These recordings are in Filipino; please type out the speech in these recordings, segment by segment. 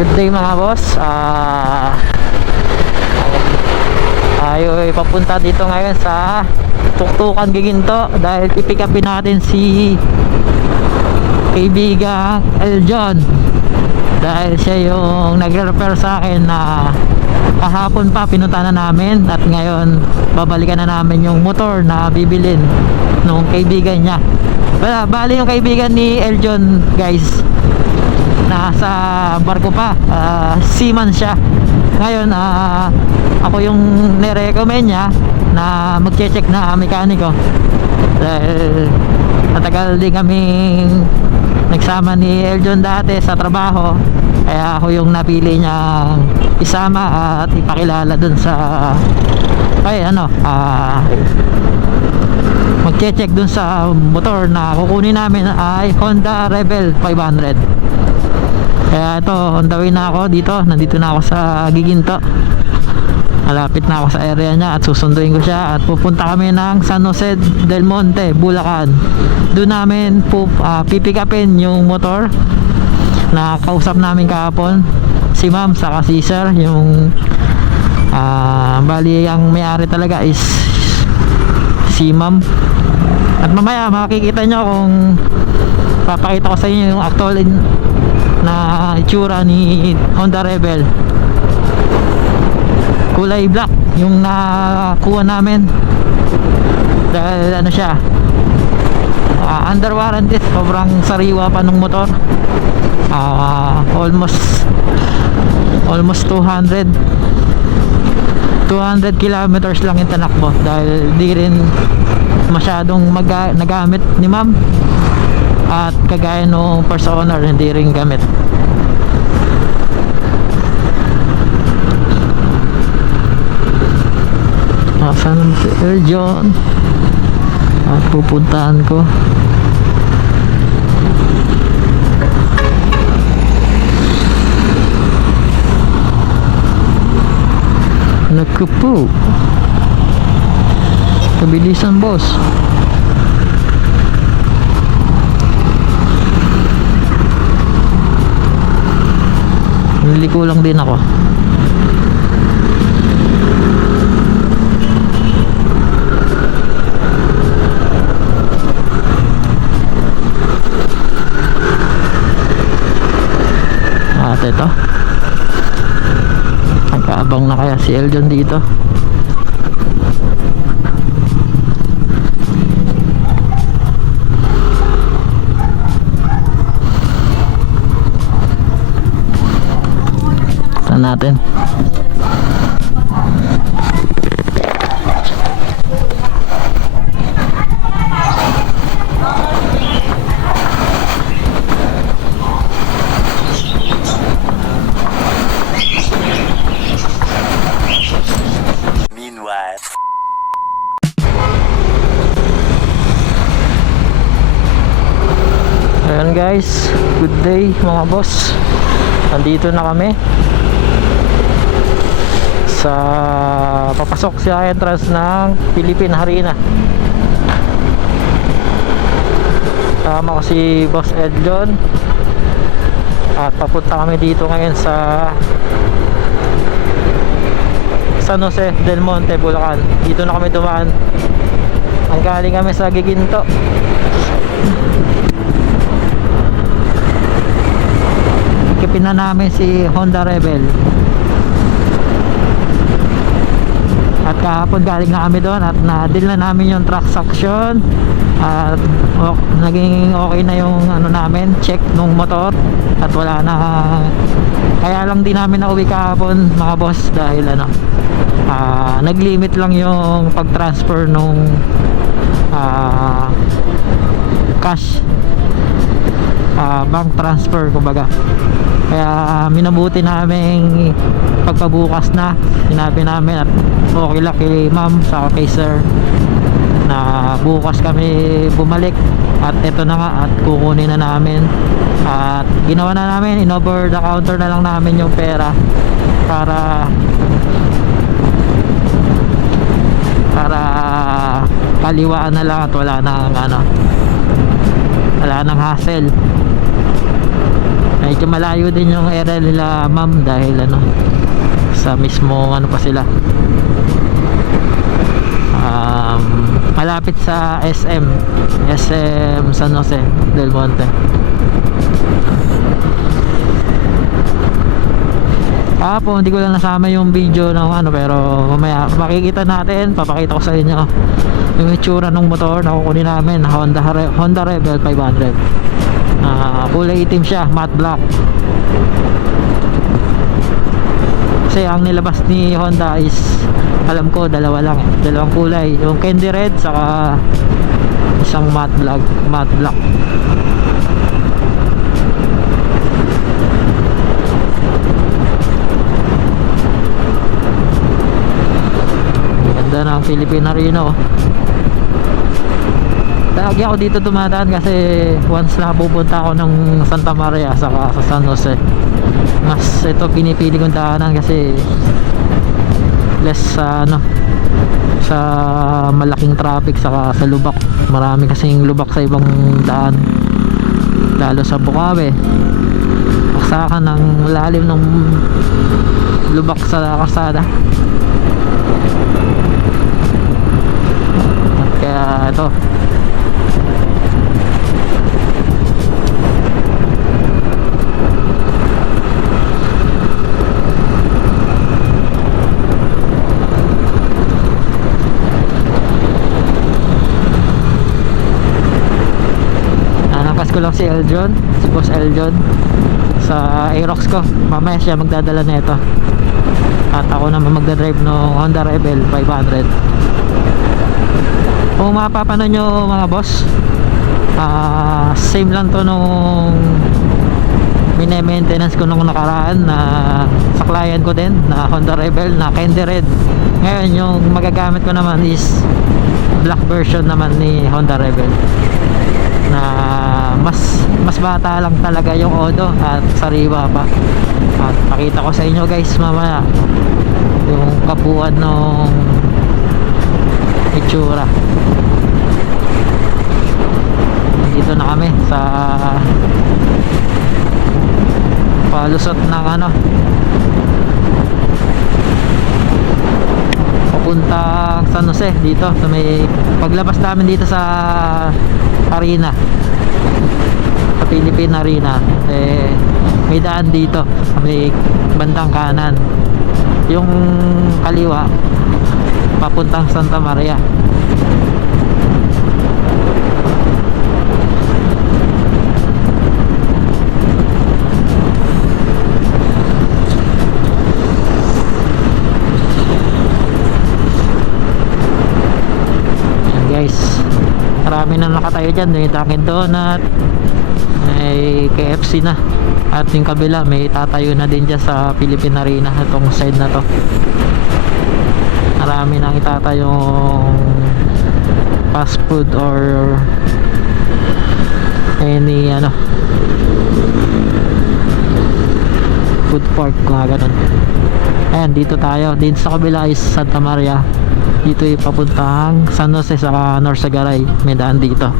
Good day mga boss. Tayo ay papunta dito ngayon sa Tuktukan Giginto dahil pipick upin natin si kaibigang Eljon, dahil siya yung nagre-refer sa akin na kahapon pa pinunta na namin at ngayon babalikan na namin yung motor na bibilin nung kaibigan niya. Bali yung kaibigan ni Eljon guys, nasa barko pa, seaman siya. Ngayon ako yung nirecommend niya na magche-check na mekaniko dahil natagal din kaming nagsama ni Eljon dati sa trabaho, kaya ako yung napili niya isama at ipakilala dun sa magche-check dun sa motor na kukunin namin ay Honda Rebel 500. Kaya ito, on the way na ako dito. Nandito na ako sa Giginto. Malapit na ako sa area niya at susunduin ko siya at pupunta kami ng San Jose del Monte, Bulacan. Doon namin pipick upin yung motor na kausap namin kahapon, si ma'am saka si sir. Yung bali ang may-ari talaga is si ma'am. At mamaya makikita nyo kung papakita ko sa inyo yung actual na itsura ni Honda Rebel. Kulay black yung nakuha namin dahil ano siya, under warranty. Sobrang sariwa pa ng motor. Almost 200 kilometers lang yung tanakbo dahil di rin masyadong nagamit ni ma'am, at kagaya nung first owner hindi rin gamit. Saan si Eljon at pupuntahan ko? Naku po, kabilisan boss. Niliko lang din ako. At ito, nagkaabang na kaya si Eljon dito. Natin meanwhile. Ayan guys, good day mga boss. Nandito na kami sa papasok sa entrance ng Philippine Harina. Tama ko si Boss Eljon at papunta kami dito ngayon sa San Jose del Monte, Bulacan. Dito na kami dumaan. Ang galing kami sa Giginto. Ikipin na namin si Honda Rebel. At kahapon galing na kami doon at na-deal na namin yung transaction at naging okay na yung namin, check nung motor at wala na. Kaya lang din namin nauwi kahapon mga boss dahil nag-limit lang yung pag-transfer nung cash, bank transfer kumbaga. Kaya minabuti namin pagpabukas na, sinabi namin at okay lang kay ma'am sa kay sir na bukas kami bumalik at eto na nga at kukunin na namin. At ginawa na namin, in over the counter na lang namin yung pera para kaliwaan na lang at wala nang hassle. medyo malayo din yung area nila ma'am dahil ano, sa mismo ano pa sila, malapit sa SM San Jose del Monte. Hindi ko lang nasama yung video ng ano, pero mamaya makikita natin, papakita ko sa inyo yung itsura ng motor na kukunin namin, Honda Rebel 500. Kulay itim siya, matte black. Kasi ang nilabas ni Honda is, alam ko dalawa lang, dalawang kulay, yung candy red saka isang matte black. Ganda ng Filipina Reno. Lagi ako dito dumadaan kasi once na pupunta ako ng Santa Maria saka sa San Jose, mas ito pinipili kong daanan kasi less sa ano, sa malaking traffic saka sa lubak. Marami kasing lubak sa ibang daan, lalo sa Bukawi. Paksakan ng lalim ng lubak sa kalsada. Kaya ito, ko lang si Eljon, si Boss Eljon sa Aerox ko. Mamaya siya magdadala na ito at ako naman magdadrive ng Honda Rebel 500. Kung mapapanood nyo mga boss, same lang to nung mine-maintenance ko nung nakaraan na sa client ko din na Honda Rebel na candy red. Ngayon yung magagamit ko naman is black version naman ni Honda Rebel na mas bata lang talaga yung Odo at sariwa pa. At pakita ko sa inyo guys mamaya yung kabuuan ng itsura. Dito na kami sa palusot ng ano, papuntang San Jose. Dito sa may paglabas namin dito sa arena, sa Philippine Arena, may daan dito sa may bandang kanan, yung kaliwa papuntang Santa Maria. Yan guys, marami na nakatayo dyan. May Dunkin Donut, may KFC na, at yung kabila may tatayo na din dyan sa Philippine Arena. Itong side na to, marami nang itatayong fast food or any ano, food park, mga ganun. Ayan, dito tayo. Dito sa kabila is Santa Maria. Dito ay papuntang San Jose sa Norsagaray. May daan dito.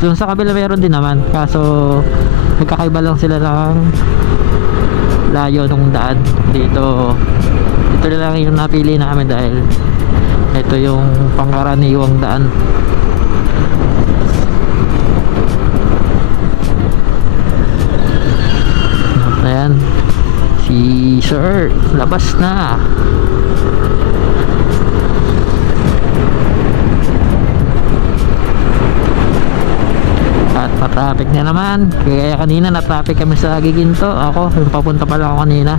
So sa kabila meron din naman, kaso magkakaiba lang sila ng layo ng daan. Dito na lang yung napili namin dahil ito yung pangkaraniwang daan. Ayan, si Sir labas na. At pa-traffic na naman. Kaya kanina na-traffic kami sa Giginto. Ako, yung papunta pa lang ako kanina,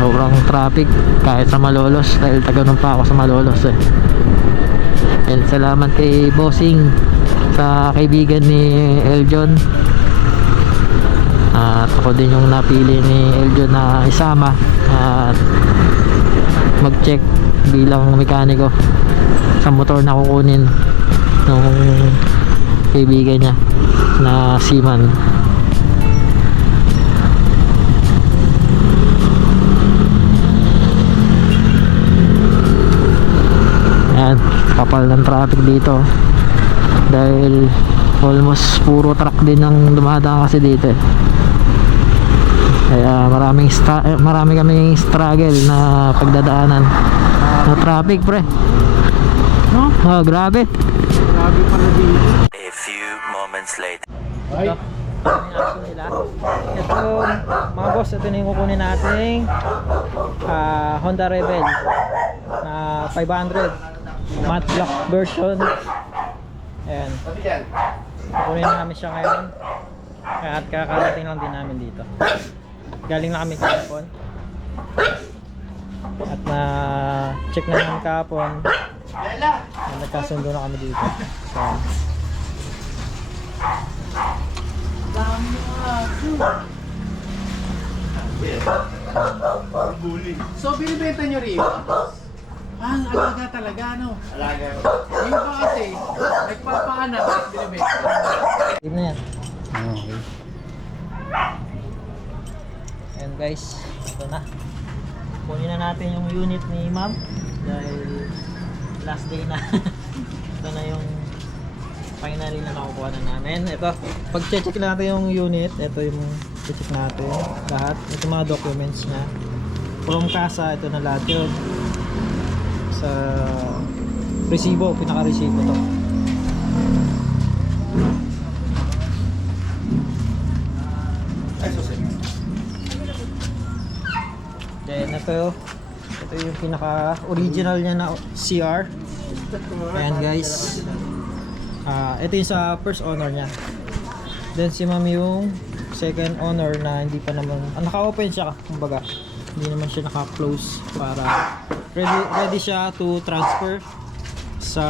sobrang traffic kahit sa Malolos dahil taganong pa ako sa Malolos And salamat kay Bossing sa kaibigan ni Eljon. At ako din yung napili ni Eljon na isama at mag-check bilang mekaniko sa motor na kukunin nung kaibigan niya na seaman. Ayan, kapal ng traffic dito dahil almost puro truck din ang dumadaan kasi dito marami kaming struggle na pagdadaanan na traffic, pre. No? Oh, grabe. Grabe pala dito. A few moments later. Ay, Ang action nila. Ito, mga boss, ito na yung kukunin nating Honda Rebel na 500 matte black version. Ayan. Kukunin namin siya ngayon. At kakarating lang din namin dito. Galing na kami kahapon. At na check na namin kahapon. Nagkasundo na kami dito. So, so binibenta nyo rin? Ah, alaga talaga, no? Alaga. Yung ba kasi, nagpapaanak, binibenta. yun na yan. Okay. Ayan guys, ito na. Kunin na natin yung unit ni ma'am dahil last day na. Ito na yung finally na nakukuha na namin. Ito, pag check natin yung unit, ito yung check natin lahat. Ito mga documents niya. From casa, ito na lahat yun. Sa resibo, pinaka-resibo to. Then ito yung pinaka-original niya na CR. Ayan guys. Ito yung sa first owner niya. Then si ma'am yung second owner na hindi pa naman naka-open siya, kumbaga hindi naman siya naka-close para ready siya to transfer sa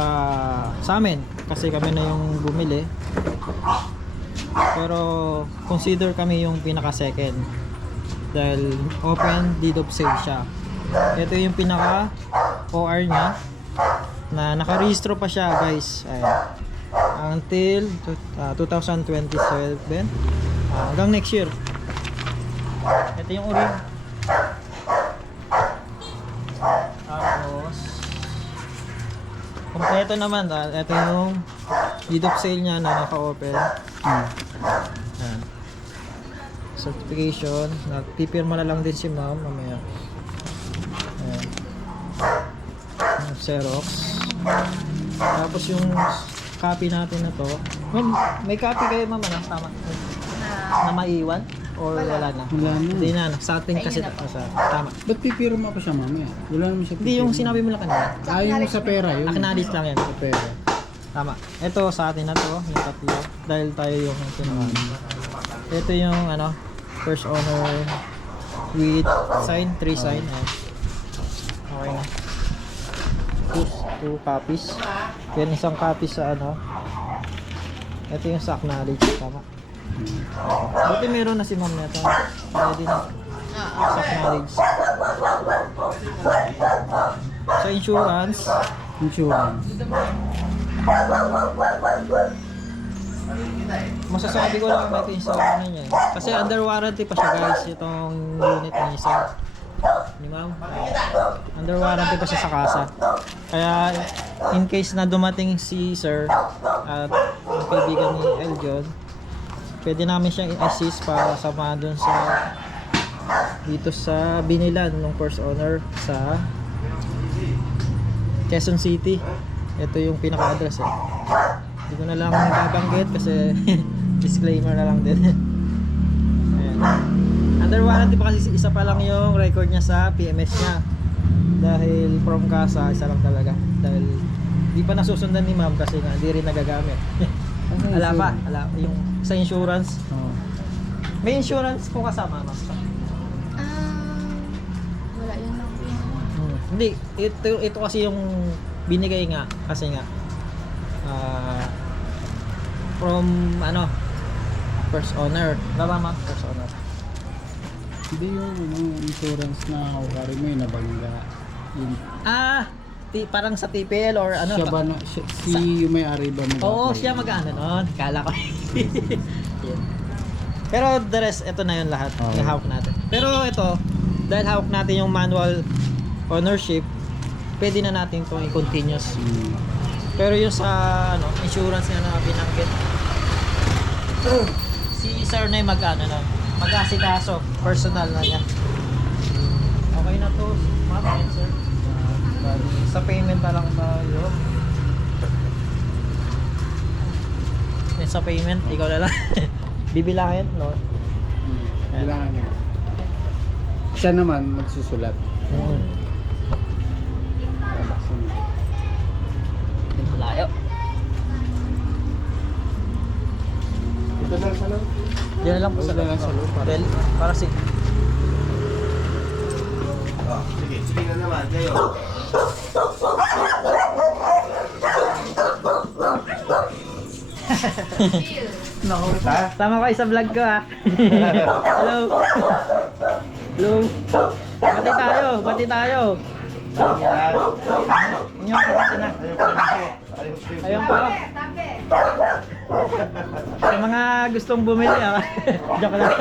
amin kasi kami na yung bumili. Pero consider kami yung pinaka second dahil open deed of sale siya. Ito yung pinaka OR niya na nakarehistro pa siya guys. Ayan. Until 2027 hanggang next year. Ito yung uring. Tapos kompleto naman. Ito yung deed of sale niya na naka-open. Ayan. Certification. Nagpipirma na lang din si ma'am mamaya. Ayan. Xerox. Tapos yung copy natin na to. Ma'am, may copy kayo ma'am na tama? Na maiwan? Or wala na? Wala na. Hindi na. Sa atin kasi tama. Ba't pipirma pa siya mamaya? Wala naman siya Hindi yung sinabi mo lang kanina. Ayaw mo sa pera yun. Acknowledge lang yan. Sa pera. Tama. Ito sa atin na to, yung tatlo. Dahil tayo yung sinabi. Ito yung ano, first owner with sign, 3 sign. Ayan. Okay na. Two copies. Yan isang copy sa ano. Ito yung sa acknowledge. Tama. Buti meron na si ma'am nito. Ready na. Sa acknowledge. Sa insurance. Insurance. Masasabi ko lang ito yung sa ano niya. Kasi under warranty pa siya guys. Itong unit ni isa. Ni ma'am. Under warranty pa siya sa kasa. Kaya in case na dumating si sir at ang kaibigan ni Eljon, pwede namin siyang i-assist para sama dun sa dito sa binilan ng first owner sa Quezon City. Ito yung pinaka-address eh. Hindi ko na lang babanggit kasi disclaimer na lang din. Ayan. Under warranty pa kasi isa pa lang yung record niya sa PMS niya. Dahil from casa, isa lang talaga. Dahil di pa nasusundan ni ma'am kasi nga hindi rin nagagamit. Ala yung sa insurance. Oh. May insurance po kasama ma'am. Wala yan lang. Hindi, ito kasi yung binigay nga kasi nga from ano first owner. Tama ma'am, first owner. Hindi yung insurance na ukari mo yung nabangga. Yung, Parang sa TPL or ano? siya ba, si yung may-ari ba mo? Oo, siya mag-ano nun. Kala ko. Yun. Pero the rest, ito na yun lahat. Okay. Yung hawak natin. Pero ito, dahil hawak natin yung manual ownership, pwede na natin itong i-continuous. Pero yung sa ano, insurance nga na binanggit, si sir na yung mag-ano nun. mag-asikaso. Personal na niya. Okay na to, ma'am and sir. Sa payment na lang tayo. Sa payment, ikaw na lang. Bibilangin, no? Kailangan niya. Siya naman magsusulat. Layo. Ito na sa loob. Diyan na lang po sa Ito na lang sa loob. Well, para si... Sige na naman, kayo. Tama kayo sa vlog ko ah. Hello. Hello. Bati tayo, bati tayo. Inyo ko bati na. Ayun po. Sa mga gustong bumili ah. Joke lang.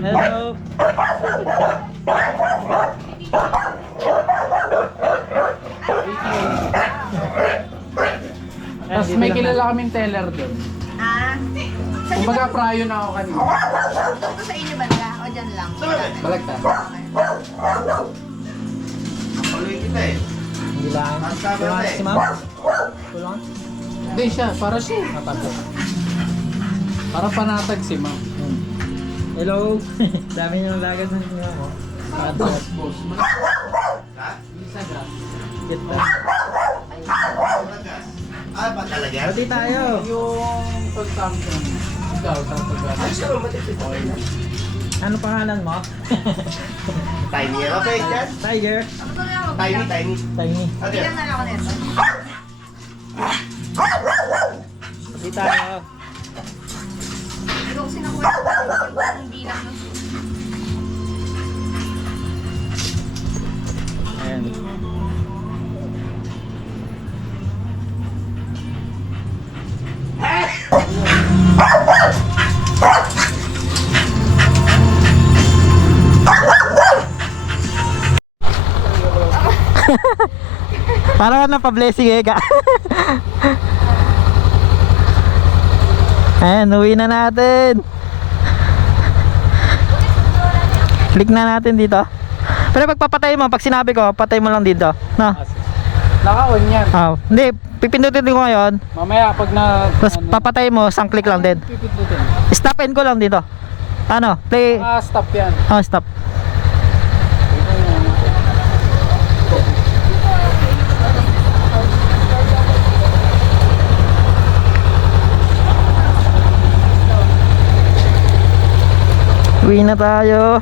Hello. Tapos may kilala kaming teller doon. Ah, Kumbaga prayo na ako kanina. ito sa inyo banda o dyan lang? Balagta. Tuloy kita eh. Hindi lang. Kulang si ma'am. Kulang. Hindi siya, para siya. Para panatag si ma'am. Hello. Dami niyong lagas ng tingnan mo. Boss, boss. Ha? Isa gas. Get na. Ah, ba talaga? Bati tayo. Yung consumption. Ikaw, tatag. Ano pangalan mo? Tiny yan. Okay, dyan? Tiger. Ano to na ako? Tiny, tiny. Tiny. Ano yan? Bilang na lang ako nito. Bati tayo. Hindi ko kasi nakuha yung bilang ng Ayan. Parang na pa-blessing eh ka. Ayan, uwi na natin. Click na natin dito. Pero pagpapatay mo, pag sinabi ko, patay mo lang dito. No? Naka-on yan. Oh, hindi, pipindutin ko ngayon. Mamaya pag na... Tapos papatay mo, isang click lang din. Pipindutin. Stop and go lang dito. Ano? Play. Stop yan. Oh, stop. Uwi na tayo.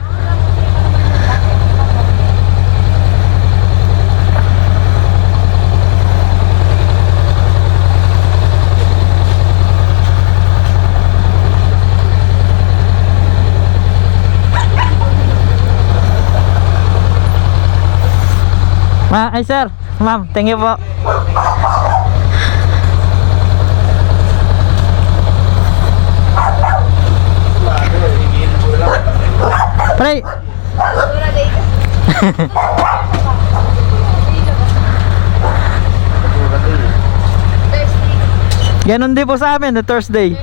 Ay sir, ma'am, thank you po. Pre. Ganon din po sa amin na Thursday.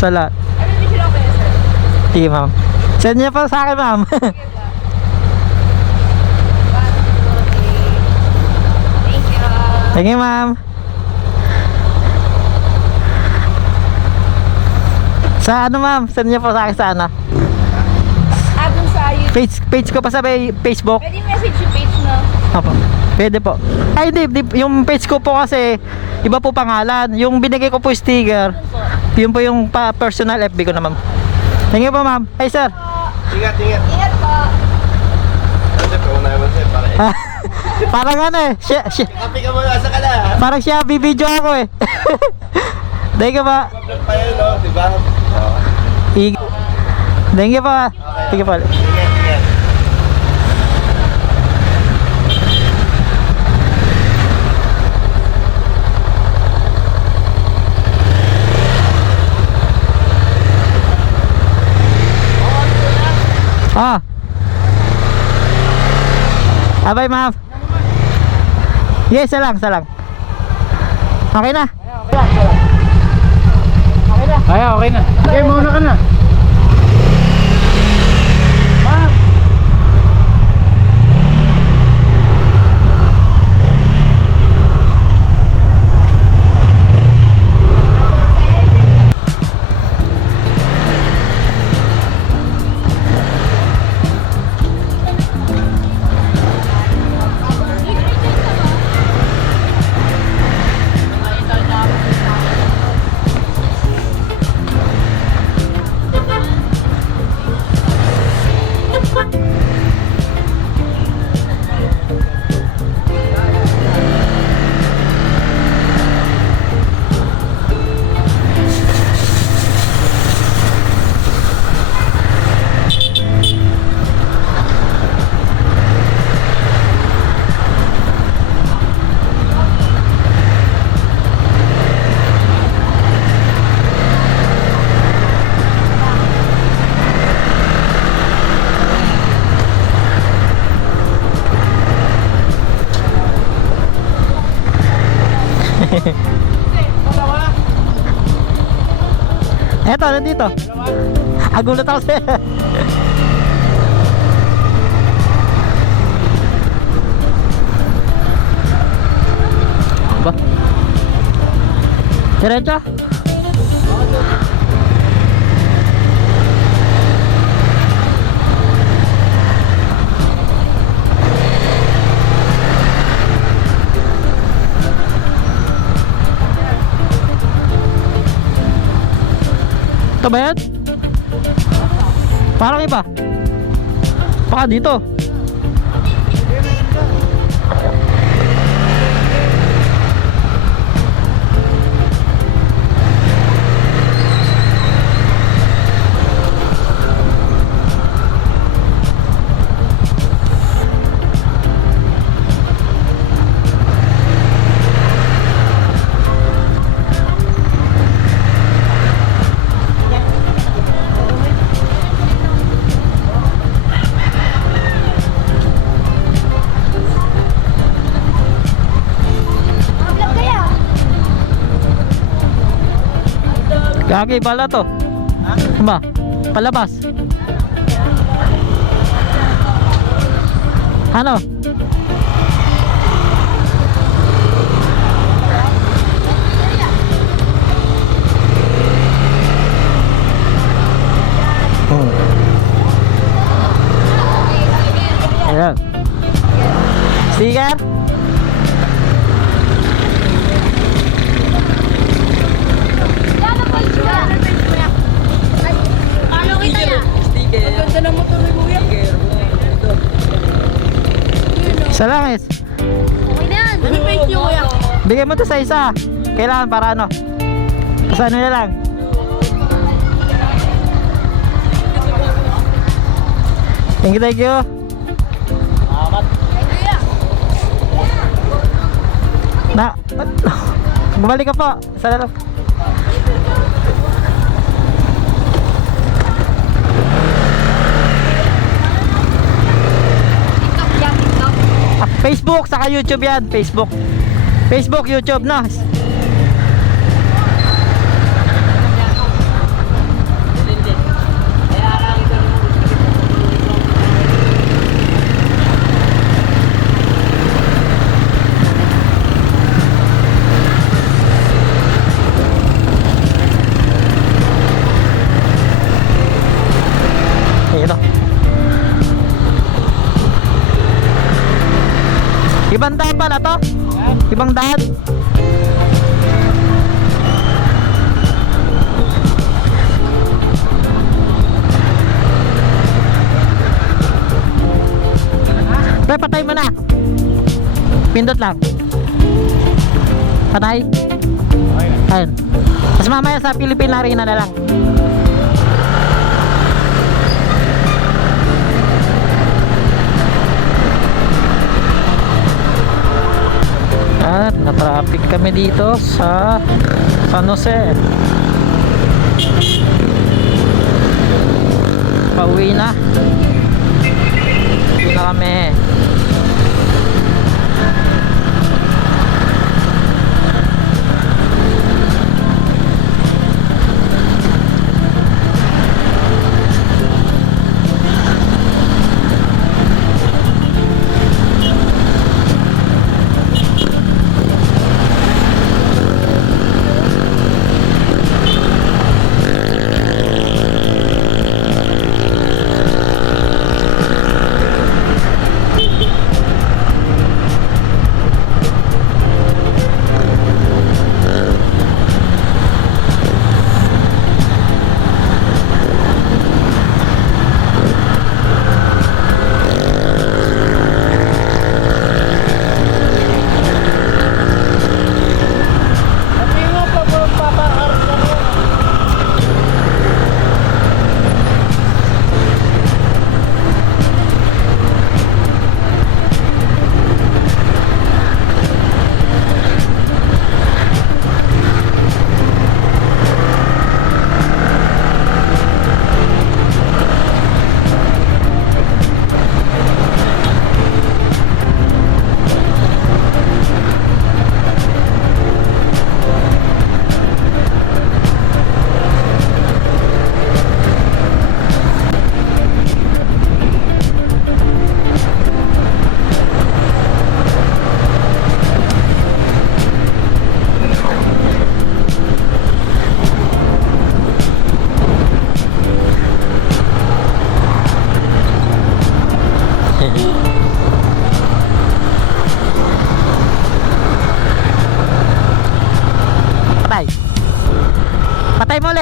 Sa lahat. Ano hindi sila okay, sir? Sige ma'am. Send niya pa sa akin ma'am. Thank you. Thank you ma'am. Sa ano ma'am? Send niya po sa akin sa ano? Dun sa YouTube. Page ko pa sa Facebook. Pwede message yung page na. Opo. Pwede po. Ay hindi, yung page ko po kasi iba po pangalan. Yung binigay ko po sticker, yun po yung personal FB ko na ma'am. Thank you po ma'am. Ay sir. Ingat, ingat. Ingat po. Kasi pa una naman sir, para eh. Parang ano eh. Kapi ka muna sa kana. Parang siya bibidyo ako eh. Thank you pa. Vlog pa yun, no? Diba? Thank you pa. Thank you pa. Ingat, ingat. Ah. Abay ma'am. Yes, salang. Okay na. Okay na. Okay, mauna ka na. Ma'am! Eto, nandito. Agulat ako sa'yo. Ba? Diretso? Ito ba yan? Parang iba. Baka dito. Gagi, bala to. Ba? Palabas. Ano? Ayan. Sticker? Sa langis. Okay na yan. Ano face nyo kuya? Bigay mo to sa isa. Kailangan para ano? Sa ano na lang. Thank you, thank you. Na, bumalik ka po. Sana lang. Facebook, saka YouTube yan. Facebook, YouTube na. Ito. Ibang daan pala to? Ibang daan? Pre, patay mo na. Pindot lang. Patay. Ayun. Tapos mamaya sa Philippine Arena na lang. At na-traffic kami dito sa San Jose. Pauwi na. Pauwi na kami.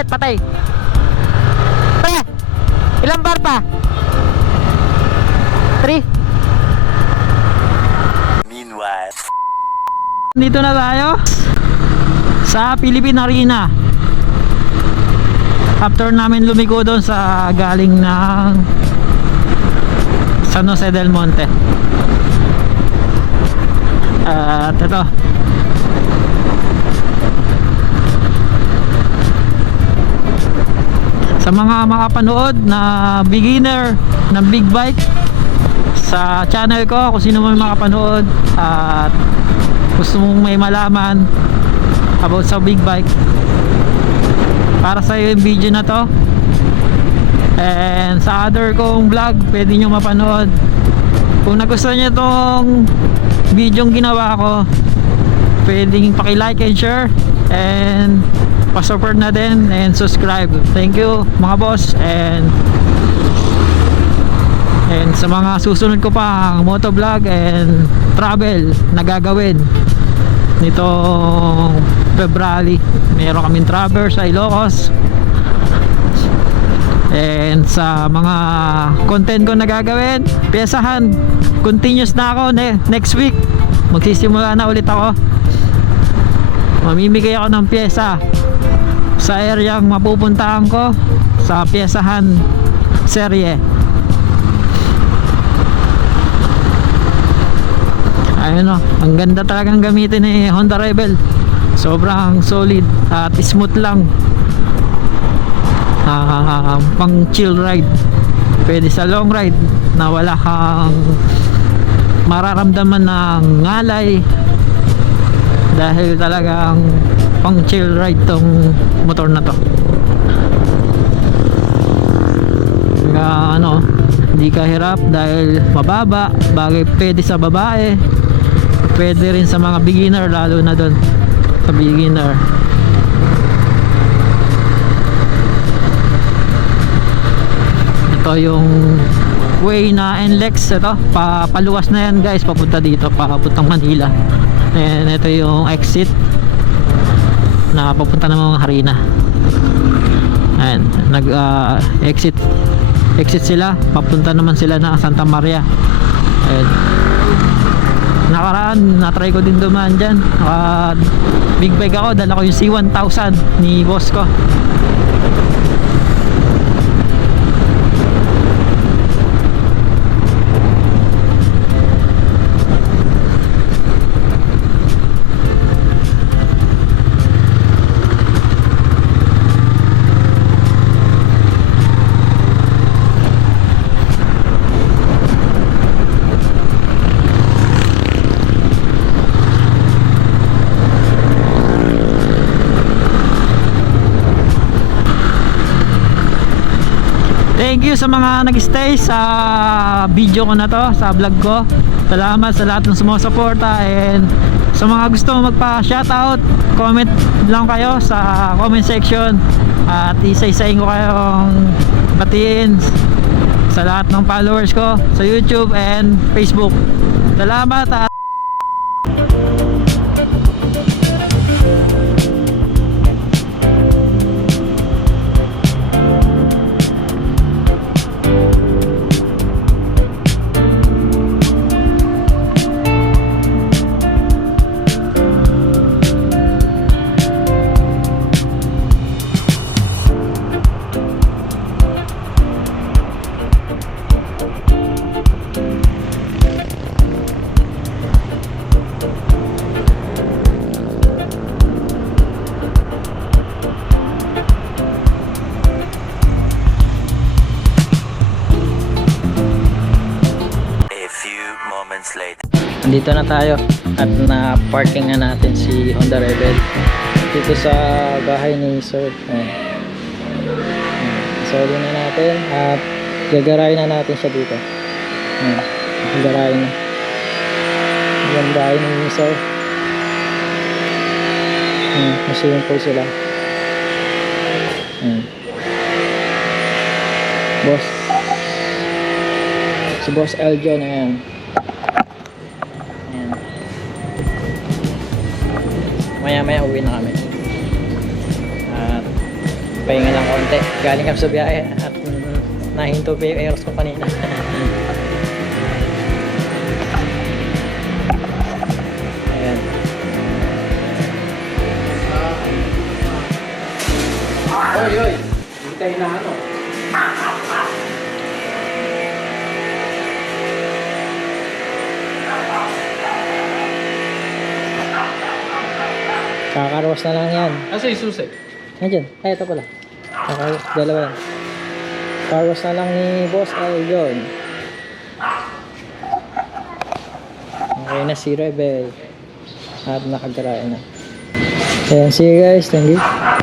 ulit, patay. Pre, ilang bar pa? 3. Meanwhile. Dito na tayo sa Philippine Arena. After namin lumiko doon sa galing ng San Jose del Monte. At ito, sa mga makapanood na beginner ng big bike sa channel ko, kung sino man makapanood at gusto mong may malaman about sa big bike, para sa iyo yung video na to. And sa other kong vlog, pwede nyo mapanood. Kung nagustuhan nyo tong video yung ginawa ko, pwedeng paki-like and share, and pa-support na din and subscribe. Thank you mga boss. And sa mga susunod ko pang motovlog and travel na gagawin nitong February, meron kaming travel sa Ilocos. And sa mga content ko na gagawin, piyesahan, continuous na ako. Next week magsisimula na ulit ako. Mamimigay ako ng piyesa sa areang mapupuntahan ko sa piyesahan serye. Ayun o, ang ganda talagang gamitin ni Honda Rebel. Sobrang solid at smooth lang. Pang chill ride, pwede sa long ride na wala kang mararamdaman ng ngalay, dahil talagang pang chill ride tong motor na to. Ano, hindi ka hirap dahil mababa, bagay pwede sa babae, pwede rin sa mga beginner, lalo na doon sa beginner. Ito yung way na NLEX. Ito, paluwas na yan guys, papunta dito, papuntang Manila. And ito yung exit na papunta ng mga Harina. Ayan, exit sila, papunta naman sila na Santa Maria. Ayan, nakaraan na-try ko din dumaan dyan. Big bike ako, dala ko yung C1000 ni boss ko. Thank you sa mga nag-stay sa video ko na to, sa vlog ko. Salamat sa lahat ng sumusuporta, and sa mga gusto magpa-shoutout, comment lang kayo sa comment section at isa-isahin ko kayong batiin sa lahat ng followers ko sa YouTube and Facebook. Salamat at dito na tayo at na-parking na natin si Honda Rebel dito sa bahay ni Sir. Sorry na natin at gagarayin na natin siya dito. Gagarayin na yung bahay ni Sir. Masiyung po sila. Boss, si Boss Eljo na yan. Maya uwi na kami at pahinga lang konti. Galing kami sa biyahe at nahinto pa yung eros ko kanina. Ayan. Oy! Hintay na ano? Kakaroos na lang yan. Asa yung susi? Nandiyan. Ay, ito pala. Dalawa yan. Carwash na lang ni Boss Aljon. Okay na si Rebel. At nakagaraya na. Ayan, see you guys. Thank you.